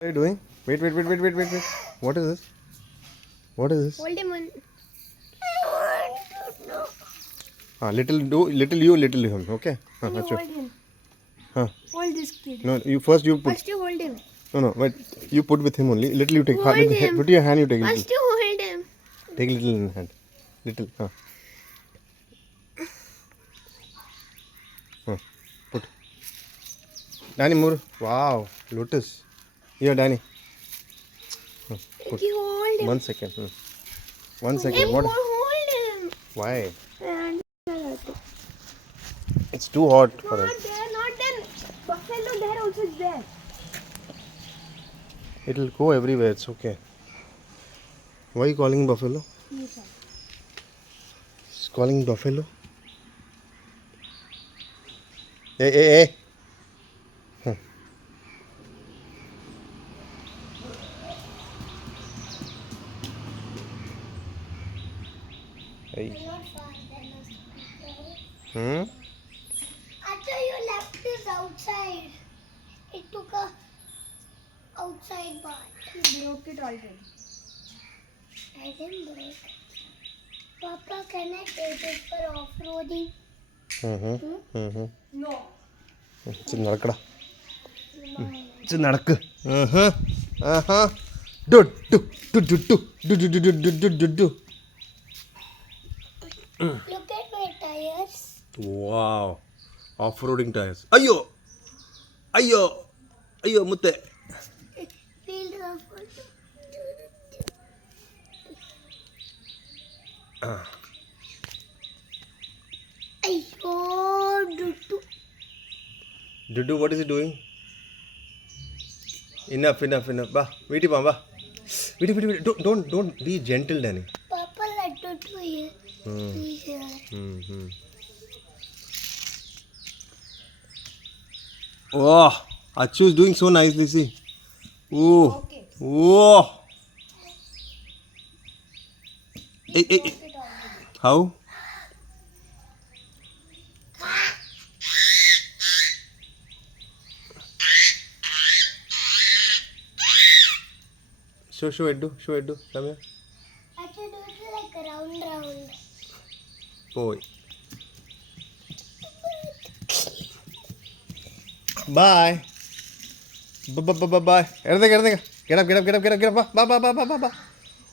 What are you doing? Wait. What is this? What is this? Hold him on. Little you, little him. Okay. You Achoo. hold him. Huh. Hold this kid. No, you first you put. First you hold him. No. Wait. You put with him only. Little you take. Hold him. Put your hand. You take. First you hold him. Take little in hand. Little. Put. Danny, more. Wow. Lotus. Here, Danny. Put. You hold him. 1 second. 1 second. Hey, What? hold him. Why? And It's too hot for not us. there, not there. Buffalo there also is there. It'll go everywhere. It's okay. Why are you calling buffalo? Yes, It's calling buffalo. Hey. Hey. After you left this outside, it took a outside part. You broke it already. I didn't break. Papa, can I take it for off-roading? No. ഇച്ചിരി നടക്കടാ ഇച്ചിരി നടക്ക് do do do do do do do do do do do do. Look at my tires. Wow, off-roading tires. അയ്യോ മുത്തേ. Feel the Dudu, what is he doing? Enough. Ba, wait, ba. Wait. Don't be gentle, Danny. Papa, let Dudu here. He's here. Oh, Achu is doing so nicely. See. Oh. Okay. Oh. Hey. How? Show Eddu. Come here. Actually, do it like round. Boy. Bye. Bye. Everything. Get up. Ba.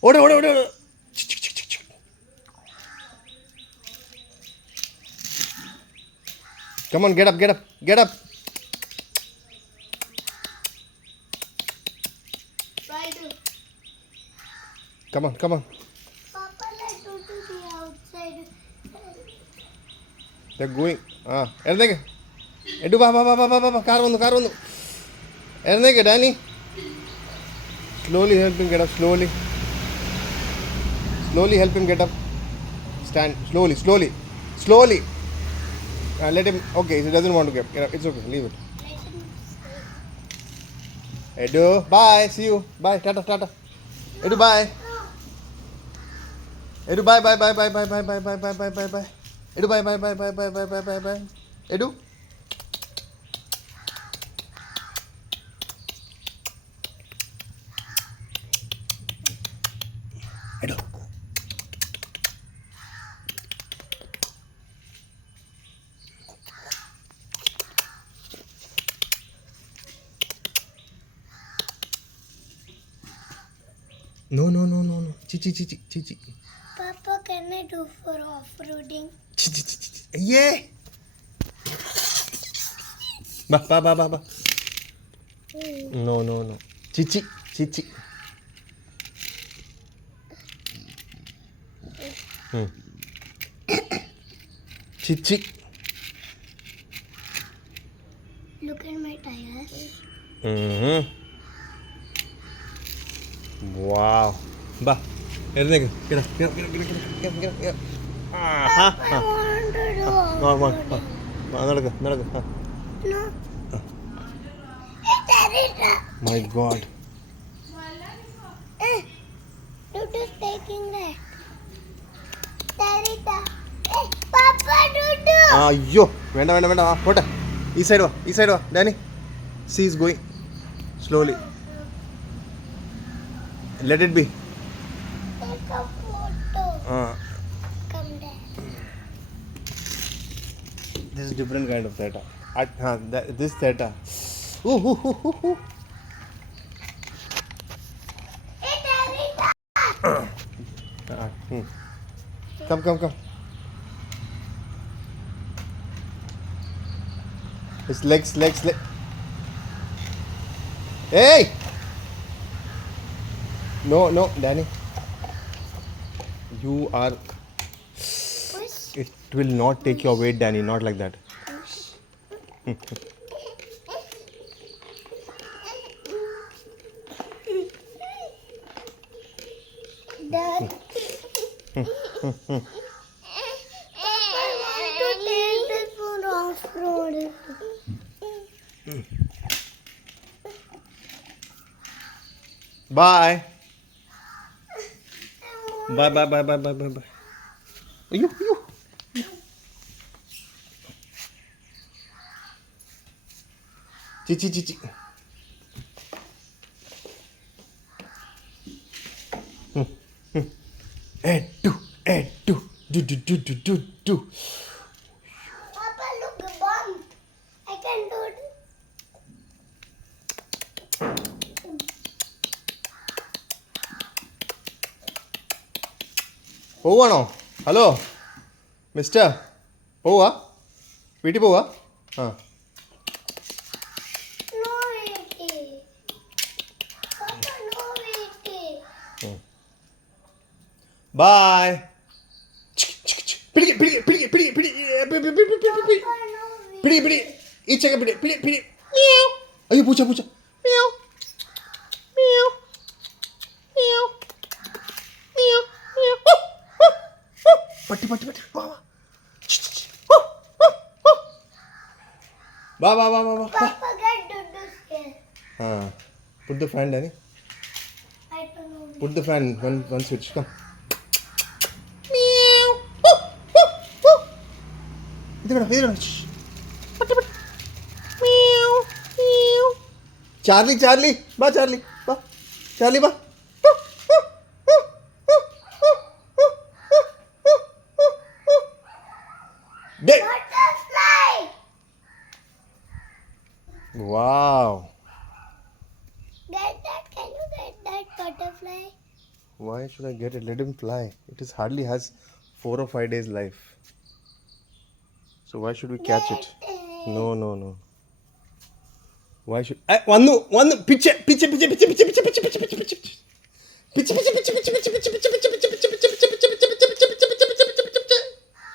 Order. Come on, get up. Try to. Come on. Papa, let Dudu be outside. They're going. Everything. Eddu ba. Car vandu. Everything, Danny. Slowly help him get up. Slowly help him get up. Stand. Slowly. Let him. Okay, he doesn't want to get up. It's okay. Leave it. Edu, bye. See you. Bye. Tata. Edu, bye. Edu, bye. Edu, bye. Edu. Edu. No. Chichi. Papa, can I do for off-roading? Yeah. Ba. No. Chichi. Chichi. Look at my tires. Wow. Ba. Everything. Get up. I want to do off-roading. നടക്ക്. No. Tarita. My God. Dudu's taking that. Tarita. Hey, Papa, Dudu. അയ്യോ വേണ്ട പോട്ടെ ഈ side വാ Danny see is going slowly Let it be. Take a photo. Come there. This is different kind of theta. This theta. Ooh, ooh, ooh, ooh, ooh. Hey, Daddy. Come. His legs. Hey! No, Danny. You are. Push. It will not take your weight, Danny. Not like that. Dad. Papa, I want to take this one off-road. Bye. Bye. You. Chi. Do. Papa, look, the bump. I can do it. പോവാണോ? Hello mister, പോവാ? വീട്ടിൽ പോവാ? ആ. No waiting. Papa, no waiting. Bye. പിടി. Papa, no waiting. പിടി. ഈ ചെക്ക പിടി. മ്യാവ്. അയ്യോ പൂച്ച. മ്യാവ്. പട്ടി. വാ. Papa, get Dudu's here. Put the fan, Danny. I don't know. Put the fan one switch. Come. ഇതെടാ. ചാർലി. വാ ചാർലി. വാ. Butterfly. Wow. Get that. Can you get that butterfly? Why should I get it? Let him fly. It is hardly has 4 or 5 days life. So why should we catch it? No. Why should I? One. Pitch.